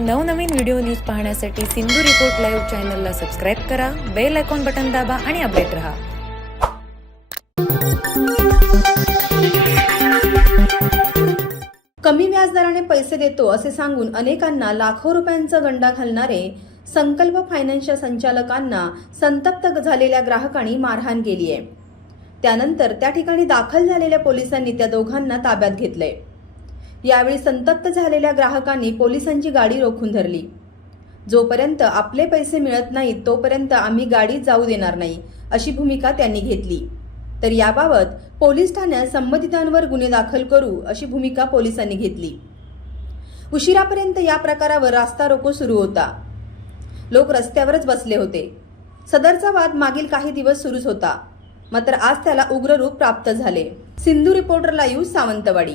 नवनवीन video news पाहण्यासाठी Sindhu report live चॅनलला सबस्क्राईब करा बेल आयकॉन बटन दाबा आणि अपडेट रहा. कमी व्याजदराने पैसे देतो असे सांगून अनेकांना लाखो रुपयांचा गंडा घालणारे संकल्प फायनान्सच्या संचालकांना संतप्त झालेल्या ग्राहकांनी मारहाण केली आहे त्यानंतर त्या ठिकाणी दाखल झालेल्या पोलिसांनी त्या दोघांना ताब्यात घेतलंय. यावेळी संतप्त झालेल्या ग्राहकांनी पोलिसांची गाडी रोखून धरली. जोपर्यंत आपले पैसे मिळत नाहीत तोपर्यंत आम्ही गाडी जाऊ देणार नाही अशी भूमिका त्यांनी घेतली. तर याबाबत पोलीस ठाण्यात संबंधितांवर गुन्हे दाखल करू अशी भूमिका पोलिसांनी घेतली. उशिरापर्यंत या प्रकारावर रास्ता रोको सुरू होता. लोक रस्त्यावरच बसले होते. सदरचा वाद मागील काही दिवस सुरूच होता. मात्र आज त्याला उग्र रूप प्राप्त झाले. Sindhu reporter live Sawantwadi.